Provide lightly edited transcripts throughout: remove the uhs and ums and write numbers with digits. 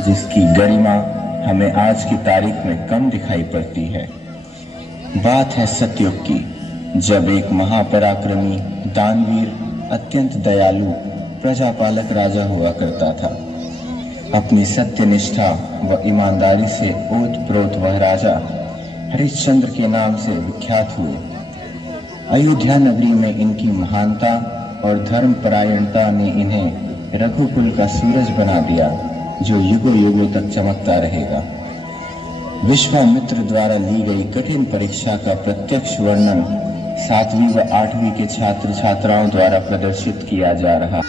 जिसकी गरिमा हमें आज की तारीख में कम दिखाई पड़ती है। बात है सतयुग की, जब एक महापराक्रमी, दानवीर, अत्यंत दयालु प्रजापालक राजा हुआ करता था। अपनी सत्यनिष्ठा व ईमानदारी से ओत-प्रोत वह राजा हरिश्चंद्र के नाम से विख्यात हुए। अयोध्या नगरी में इनकी महानता और धर्मपरायणता ने इन्हें रघुकुल का सूरज बना दिया, जो युगों युगों तक चमकता रहेगा। विश्वामित्र द्वारा ली गई कठिन परीक्षा का प्रत्यक्ष वर्णन 7वीं व 8वीं के छात्र छात्राओं द्वारा प्रदर्शित किया जा रहा।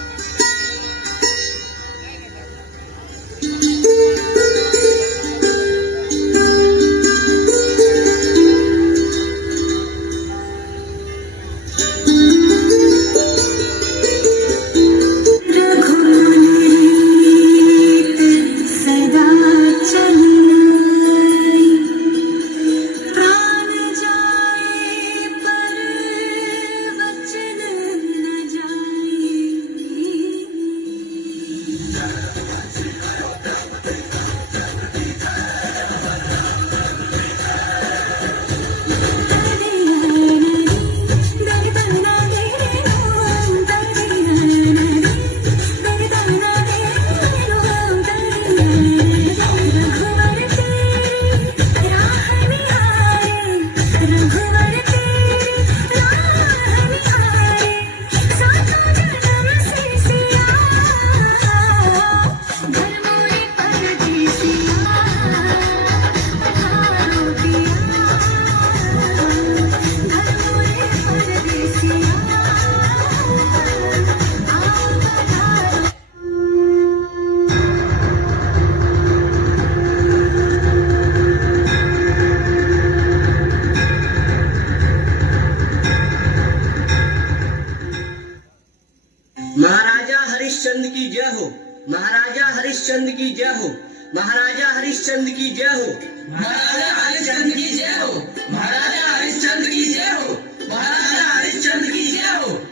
महाराजा हरिश्चंद्र की जय हो। महाराजा हरिश्चंद्र की जय हो। महाराजा हरिश्चंद्र की जय हो। महाराजा हरिश्चंद्र की जय हो। महाराजा हरिश्चंद्र की जय हो। महाराजा हरिश्चंद्र की जय हो।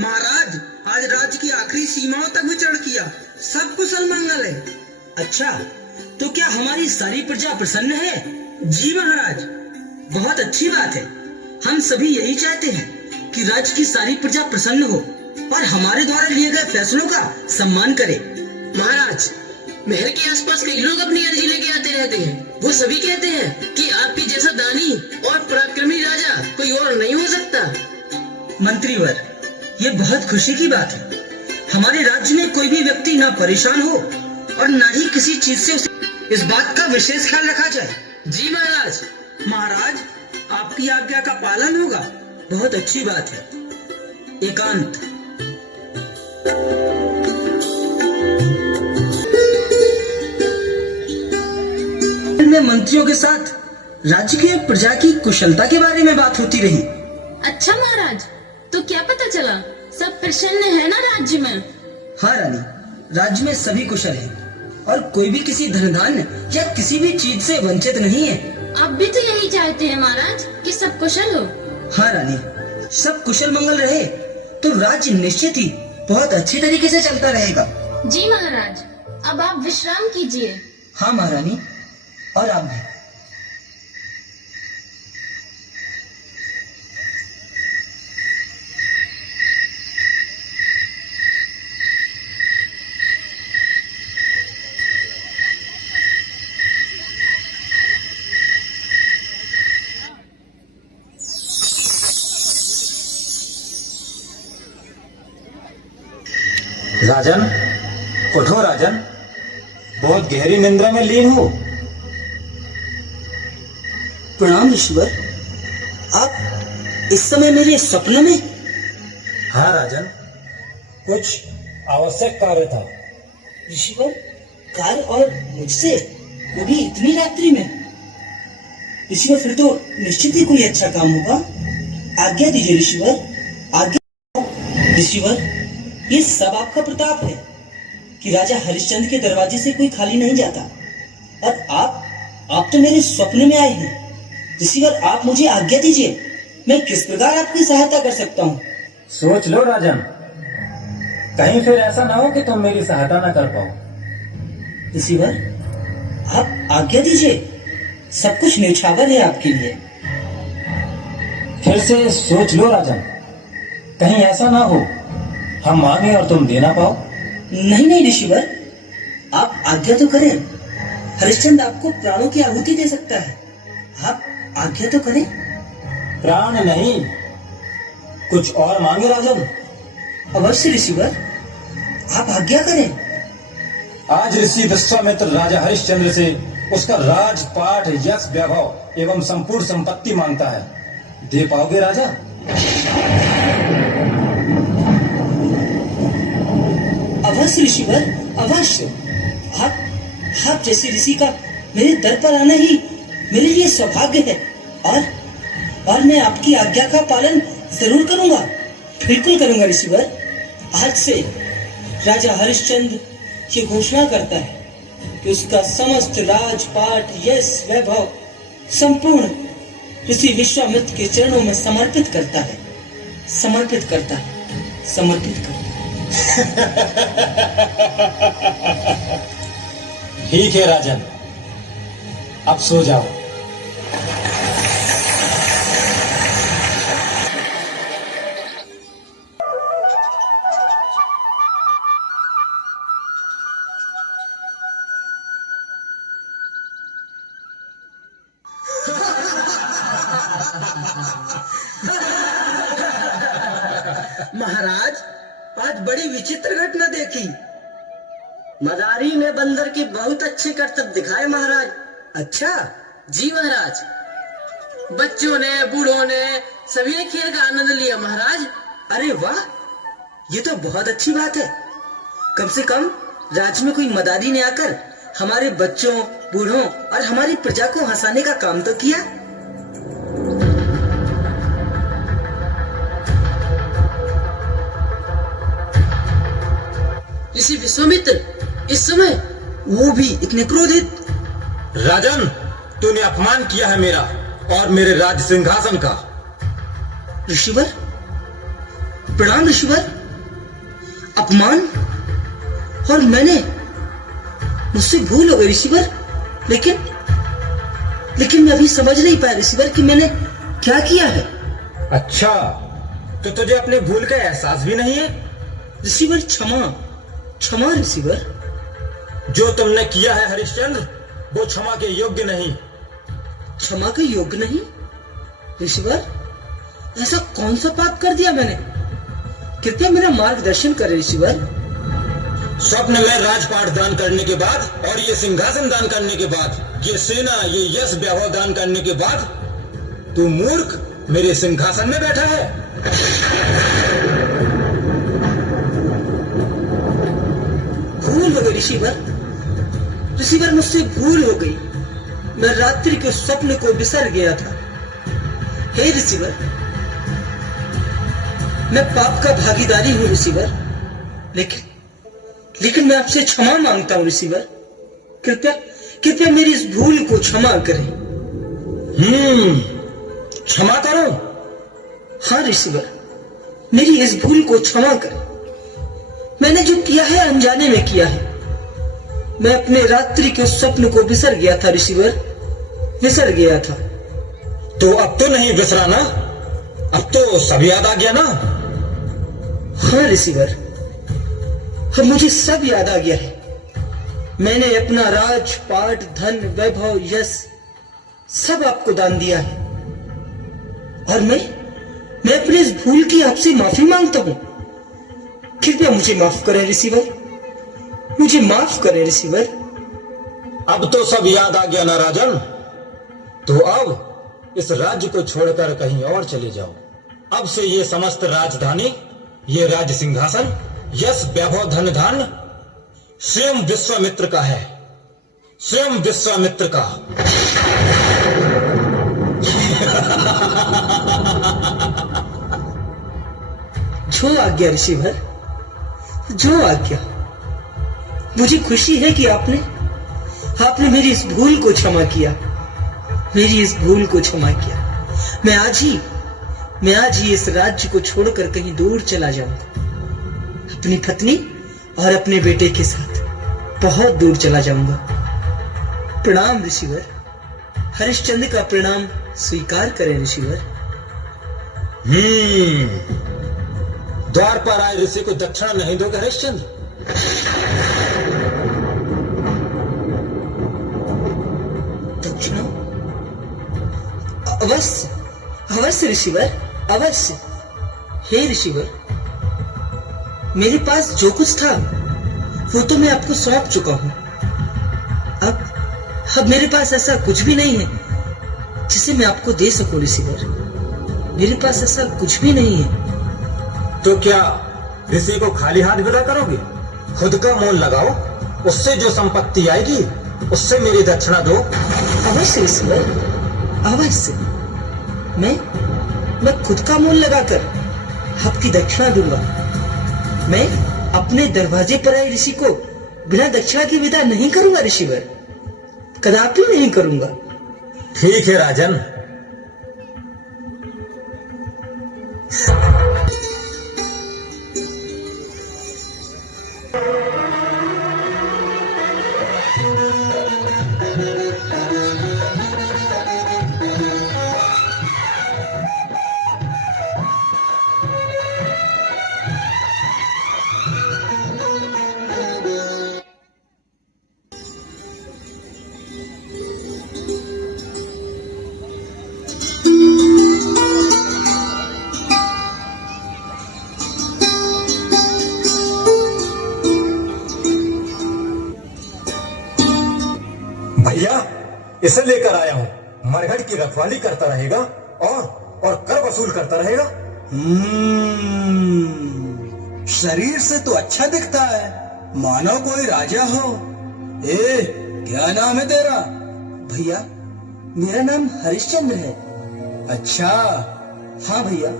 महाराज, आज राज्य की आखिरी सीमाओं तक विचरण किया, सब कुशल मंगल है। अच्छा, तो क्या हमारी सारी प्रजा प्रसन्न है? जी महाराज, बहुत अच्छी बात है। हम सभी यही चाहते हैं कि राज्य की सारी प्रजा प्रसन्न हो और हमारे द्वारा लिए गए फैसलों का सम्मान करे। महाराज, महल के आसपास कई लोग अपनी अर्जी लेके आते रहते हैं। वो सभी कहते हैं कि आपके जैसा दानी और पराक्रमी राजा कोई और नहीं हो सकता। मंत्रीवर, ये बहुत खुशी की बात है। हमारे राज्य में कोई भी व्यक्ति ना परेशान हो और ना ही किसी चीज से इस बात का विशेष ख्याल रखा जाए। जी महाराज। महाराज, आपकी आज्ञा का पालन होगा। बहुत अच्छी बात है। एकांत। में मंत्रियों के साथ राज्य की प्रजा की कुशलता के बारे में बात होती रही। अच्छा महाराज, तो क्या पता चला? सब प्रसन्न है ना राज्य में? हाँ रानी, राज्य में सभी कुशल हैं और कोई भी किसी धनधान्य या किसी भी चीज से वंचित नहीं है। आप भी तो यही चाहते हैं महाराज कि सब कुशल हो। हाँ रानी, सब कुशल मंगल रहे तो राज्य निश्चित ही बहुत अच्छी तरीके से चलता रहेगा। जी महाराज, अब आप विश्राम कीजिए। हाँ महारानी, और आप भी। राजन, उठो राजन, बहुत गहरी निंद्रा में लीन हो। प्रणाम ईश्वर, आप इस समय मेरे स्वप्न में? हाँ राजन, कुछ आवश्यक कार्य था। ईश्वर, कार्य और मुझसे, वो भी इतनी रात्रि में? ईश्वर, फिर तो निश्चित ही कोई अच्छा काम होगा। आज्ञा दीजिए ईश्वर, आज्ञा। ईश्वर, ये सब आपका प्रताप है कि राजा हरिश्चंद्र के दरवाजे से कोई खाली नहीं जाता। और आप तो मेरे स्वप्न में आए हैं। ईश्वर, आप मुझे आज्ञा दीजिए, मैं किस प्रकार आपकी सहायता कर सकता हूँ? सोच लो राजन, कहीं फिर ऐसा ना हो कि तुम मेरी सहायता न कर पाओ। ईश्वर, आप आज्ञा दीजिए, सब कुछ न्यौछावर है आपके लिए। फिर से सोच लो राजन, कहीं ऐसा ना हो हम मांगे और तुम दे ना पाओ। नहीं नहीं ऋषिवर, आप आज्ञा तो करें। हरिश्चंद्र आपको प्राणों की आहुति दे सकता है, आप आज्ञा तो करें। प्राण नहीं, कुछ और मांगे राजन। अवश्य ऋषिवर, आप आज्ञा करें। आज ऋषि विश्वामित्र राजा हरिश्चंद्र से उसका राजपाट, यश, वैभव एवं संपूर्ण संपत्ति मांगता है। दे पाओगे राजा? अवश्य ऋषिवर, अवश्य। आप जैसे ऋषि का मेरे दर पर आना ही मेरे लिए सौभाग्य है, और मैं आपकी आज्ञा का पालन जरूर करूंगा, बिल्कुल करूंगा ऋषिवर। आज से राजा हरिश्चंद्र ये घोषणा करता है कि उसका समस्त राजपाट, यश, वैभव संपूर्ण ऋषि विश्वामित्र के चरणों में समर्पित करता है, समर्पित करता है, समर्पित करता है। ठीक है राजन, अब सो जाओ। महाराज, आज बड़ी विचित्र घटना देखी। मदारी ने बंदर के बहुत अच्छे करतब दिखाए महाराज। अच्छा? जी महाराज, बच्चों ने, बूढ़ों ने, सभी ने खेल का आनंद लिया महाराज। अरे वाह, ये तो बहुत अच्छी बात है। कम से कम राज्य में कोई मदारी ने आकर हमारे बच्चों, बूढ़ों और हमारी प्रजा को हंसाने का काम तो किया। ऋषि विश्वामित्र इस समय, वो भी इतने क्रोधित। राजन, तूने अपमान किया है मेरा और मेरे राज सिंहासन का। ऋषिवर, प्रणाम ऋषिवर। अपमान? और मैंने, मुझसे भूल हो गई ऋषिवर। लेकिन मैं अभी समझ नहीं पाया ऋषिवर कि मैंने क्या किया है। अच्छा, तो तुझे अपने भूल का एहसास भी नहीं है? ऋषिवर क्षमा, क्षमा ऋषिवर। जो तुमने किया है हरिश्चंद्र, वो क्षमा के योग्य नहीं। क्षमा के योग्य नहीं? ऋषिवर, ऐसा कौन सा पाप कर दिया मैंने? कृपया मेरा मार्गदर्शन करें ऋषिवर। स्वप्न में राजपाट दान करने के बाद और ये सिंहासन दान करने के बाद, ये सेना, ये यश, वैभव दान करने के बाद तू मूर्ख मेरे सिंहासन में बैठा है। भूल हो गई ऋषिवर। ऋषिवर, मुझसे भूल हो गई। मैं रात्रि के स्वप्न को बिसर गया था। हे ऋषिवर, मैं पाप का भागीदारी हूं ऋषिवर, लेकिन मैं आपसे क्षमा मांगता हूं ऋषिवर। कृपया मेरी इस भूल को क्षमा करें। क्षमा करो? हाँ ऋषिवर, मेरी इस भूल को क्षमा करें। मैंने जो किया है अनजाने में किया है। मैं अपने रात्रि के स्वप्न को बिसर गया था ऋषिवर, बिसर गया था। तो अब तो नहीं बिसरा ना? अब तो सब याद आ गया ना? हाँ ऋषिवर, अब मुझे सब याद आ गया है। मैंने अपना राजपाट, धन, वैभव, यश सब आपको दान दिया है, और मैं अपने इस भूल की आपसे माफी मांगता हूं। कृपया मुझे माफ करें ऋषिवर, मुझे माफ करें ऋषिवर। अब तो सब याद आ गया ना राजन? तो अब इस राज्य को छोड़कर कहीं और चले जाओ। अब से ये समस्त राजधानी, ये राज सिंहासन, यश, वैभव, धन, धान्य स्वयं विश्वामित्र का है, स्वयं विश्वामित्र का। जो आज्ञा ऋषिवर, जो आज्ञा। मुझे खुशी है कि आपने मेरी इस भूल को क्षमा किया, मेरी इस भूल को क्षमा किया। मैं आज ही इस राज्य को छोड़कर कहीं दूर चला जाऊंगा, अपनी पत्नी और अपने बेटे के साथ बहुत दूर चला जाऊंगा। प्रणाम ऋषिवर। हरिश्चंद्र का प्रणाम स्वीकार करें ऋषिवर। द्वार पर आए ऋषि को दक्षिणा नहीं दोगे हरिश्चंद्र? दक्षिणा? अवश्य अवश्य ऋषिवर, अवश्य। हे ऋषिवर, मेरे पास जो कुछ था वो तो मैं आपको सौंप चुका हूं। अब मेरे पास ऐसा कुछ भी नहीं है जिसे मैं आपको दे सकूं ऋषिवर। मेरे पास ऐसा कुछ भी नहीं है। तो क्या ऋषि को खाली हाथ विदा करोगे? खुद का मोल लगाओ, उससे जो संपत्ति आएगी उससे मेरी दक्षिणा दो। अवश्य ऋषिवर, अवश्य। मैं खुद का मोल लगाकर आपकी दक्षिणा दूंगा। मैं अपने दरवाजे पर आए ऋषि को बिना दक्षिणा की विदा नहीं करूंगा ऋषिवर, कदापि नहीं करूंगा। ठीक है राजन। भैया, इसे लेकर आया हूं। मरघट की रखवाली करता रहेगा और कर वसूल करता रहेगा। शरीर से तो अच्छा दिखता है, मानो कोई राजा हो। क्या नाम है तेरा? भैया, मेरा नाम हरिश्चंद्र है। अच्छा। हाँ भैया,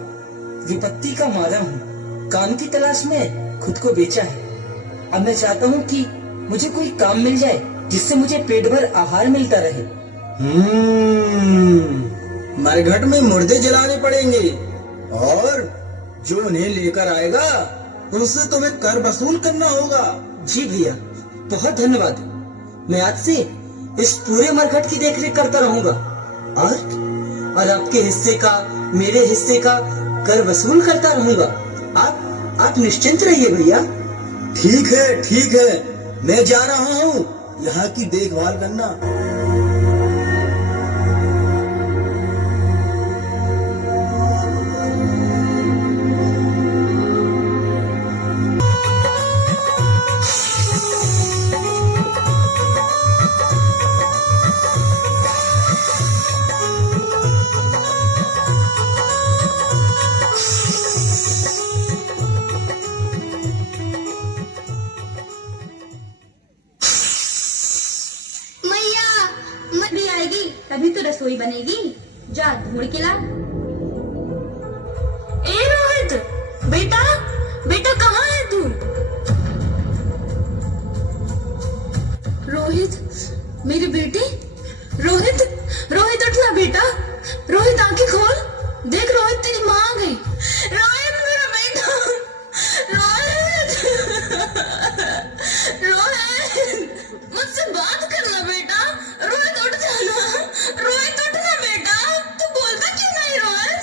विपत्ति का मारा हूँ। काम की तलाश में खुद को बेचा है। अब मैं चाहता हूँ कि मुझे कोई काम मिल जाए जिससे मुझे पेट भर आहार मिलता रहे। मरघट में मुर्दे जलाने पड़ेंगे और जो उन्हें लेकर आएगा उनसे तुम्हें कर वसूल करना होगा। जी भैया, बहुत धन्यवाद। मैं आज से इस पूरे मरघट की देखरेख करता रहूंगा और आपके हिस्से का, मेरे हिस्से का कर वसूल करता रहूंगा। आप निश्चिंत रहिए भैया। ठीक है, मैं जा रहा हूँ। यहाँ की देखभाल करना। तभी तो रसोई बनेगी। जा ढूंढ के ला। ए रोहित, बेटा कहाँ है तू? रोहित, मेरे बेटे, रोहित उठना बेटा। रोहित आंखें खोल, देख रोहित तेरी माँ आ गई। रोहित मेरा बेटा, रोहित मुझसे बात करना बेटा। रोहित उठ जाना, रोहित उठना बेटा। तू बोलता क्यों नहीं रोहित?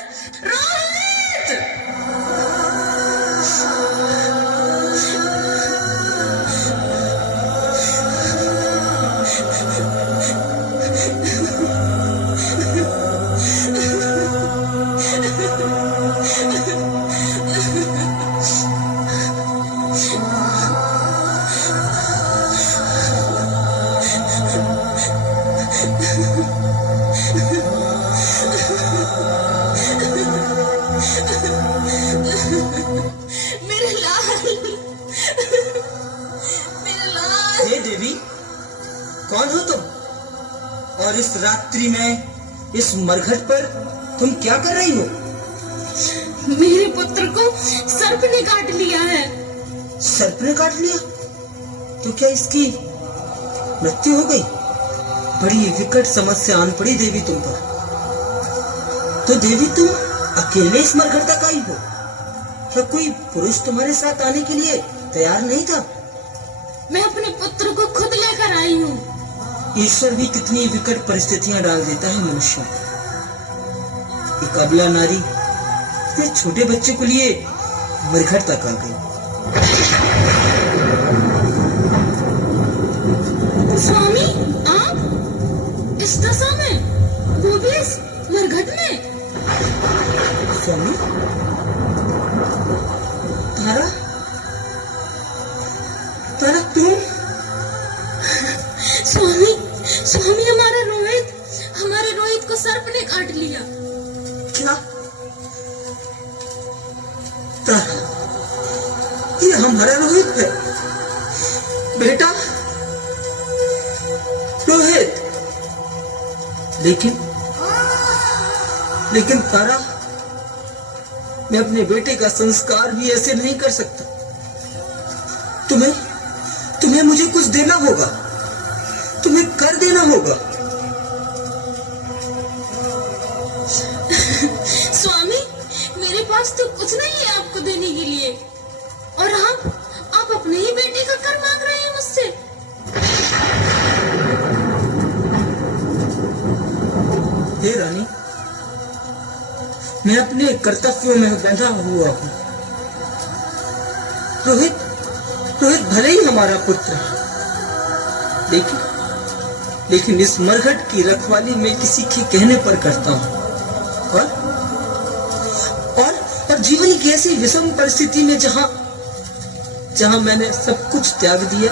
मेरे लाल, मेरे लाल। हे देवी, कौन हो तुम? और इस रात्रि में इस मरघट पर तुम क्या कर रही हो? मेरे पुत्र को सर्प ने काट लिया है। सर्प ने काट लिया? तो क्या इसकी मृत्यु हो गई? बड़ी विकट समस्या आन पड़ी देवी तुम पर। तो देवी तुम अकेले इस मरघट तक आई हो? क्या कोई पुरुष तुम्हारे साथ आने के लिए तैयार नहीं था? मैं अपने पुत्र को खुद लेकर आई हूँ। ईश्वर भी कितनी विकट परिस्थितियां डाल देता है मनुष्यों को। एक अबला नारी अपने छोटे बच्चे को लिए मरघट तक आ गई। स्वामी, आप इस दशा में, वो भी इस मरघट में? स्वामी, तारा, तारा तुम? स्वामी, स्वामी, हमारे रोहित को सर्प ने काट लिया। क्या? तारा, ये हमारा रोहित है? बेटा रोहित। लेकिन तारा, मैं अपने बेटे का संस्कार भी ऐसे नहीं कर सकता। तुम्हें मुझे कुछ देना होगा, तुम्हें कर देना होगा। स्वामी, मेरे पास तो कुछ नहीं है आपको देने के लिए, और आप अपने ही बेटे का कर मांग रहे हैं मुझसे। हे रानी, मैं अपने कर्तव्यों में बंधा हुआ हूँ। रोहित भले ही हमारा पुत्र है, लेकिन इस मरघट की रखवाली मैं किसी के कहने पर करता हूँ। और जीवन की ऐसी विषम परिस्थिति में जहाँ मैंने सब कुछ त्याग दिया,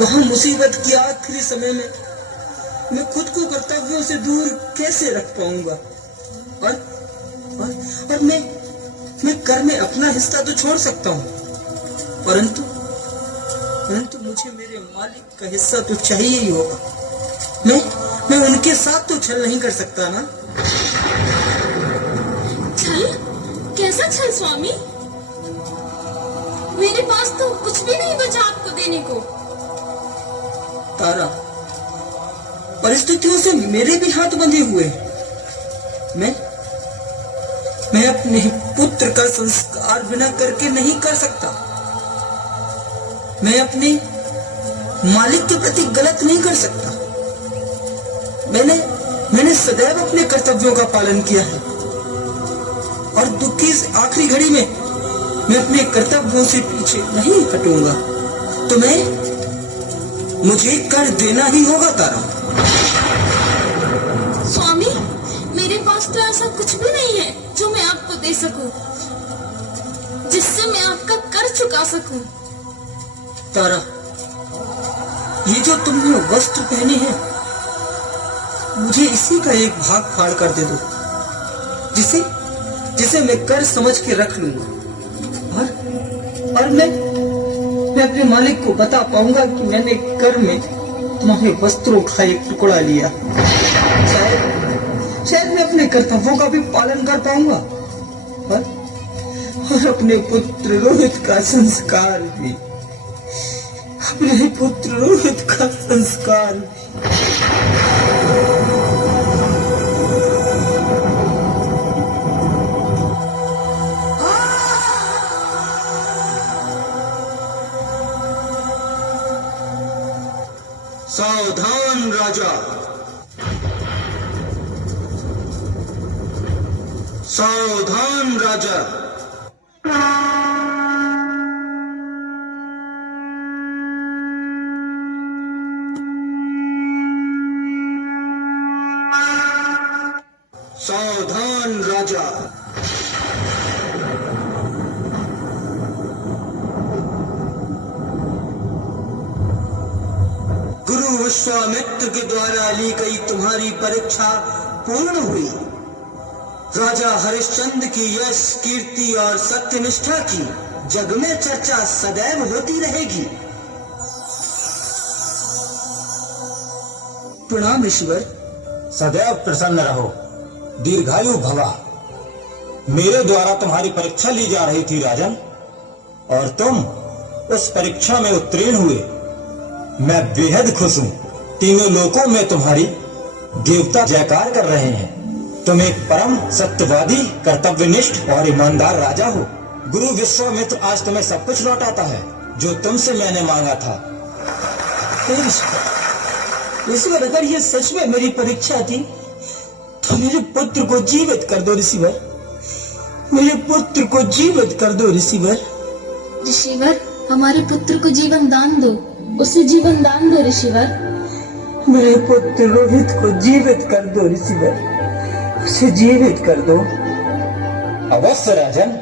वहाँ मुसीबत के आखिरी समय में मैं खुद को कर्तव्यों से दूर कैसे रख पाऊंगा? और मैं कर में अपना हिस्सा तो छोड़ सकता हूँ, परंतु मुझे मेरे मालिक का हिस्सा तो चाहिए ही होगा। मैं उनके साथ तो छल नहीं कर सकता ना। छल? कैसा छल स्वामी? मेरे पास तो कुछ भी नहीं बचा आपको देने को। तारा, परिस्थितियों से मेरे भी हाथ बंधे हुए हैं। मैं अपने पुत्र का संस्कार बिना करके नहीं कर सकता। मैं अपने मालिक के प्रति गलत नहीं कर सकता। मैंने सदैव अपने कर्तव्यों का पालन किया है, और दुख की इस आखिरी घड़ी में मैं अपने कर्तव्यों से पीछे नहीं हटूंगा। तो मुझे कर देना ही होगा तारा। स्वामी, मेरे पास तो ऐसा कुछ भी नहीं है जो मैं आपको दे सकूं, जिससे मैं आपका कर चुका सकूं। तारा, ये जो तुमने वस्त्र पहने हैं, मुझे इसी का एक भाग फाड़ कर दे दो, जिसे मैं कर समझ के रख लूंगा। और मैं अपने मालिक को बता पाऊंगा कि मैंने कर में तुम्हारे वस्त्रों का एक टुकड़ा लिया। शायद मैं अपने कर्तव्यों का भी पालन कर पाऊंगा, और अपने पुत्र रोहित का संस्कार भी। अपने पुत्र रोहित का संस्कार भी। सावधान राजा, सावधान राजा। सावधान राजा। गुरु विश्वामित्र के द्वारा ली गई तुम्हारी परीक्षा पूर्ण हुई। राजा हरिश्चंद्र की यश, कीर्ति और सत्यनिष्ठा की जग में चर्चा सदैव होती रहेगी। प्रणाम ईश्वर। सदैव प्रसन्न रहो, दीर्घायु भवा। मेरे द्वारा तुम्हारी परीक्षा ली जा रही थी राजन, और तुम उस परीक्षा में उत्तीर्ण हुए। मैं बेहद खुश हूं। तीनों लोकों में तुम्हारी देवता जयकार कर रहे हैं। तुम एक परम सत्यवादी, कर्तव्यनिष्ठ और ईमानदार राजा हो। गुरु विश्वामित्र आज तुम्हें सब कुछ लौटाता है जो तुमसे मैंने मांगा था। सकते ऋषिवर। ऋषिवर, अगर ये सच में मेरी परीक्षा थी तो मेरे पुत्र को जीवित कर दो ऋषिवर, मेरे पुत्र को जीवित कर दो ऋषिवर। ऋषिवर, हमारे पुत्र को जीवन दान दो, उसे जीवन दान दो ऋषिवर। मेरे पुत्र रोहित को जीवित कर दो ऋषिवर, उसे जीवित कर दो। अवश्य राजन,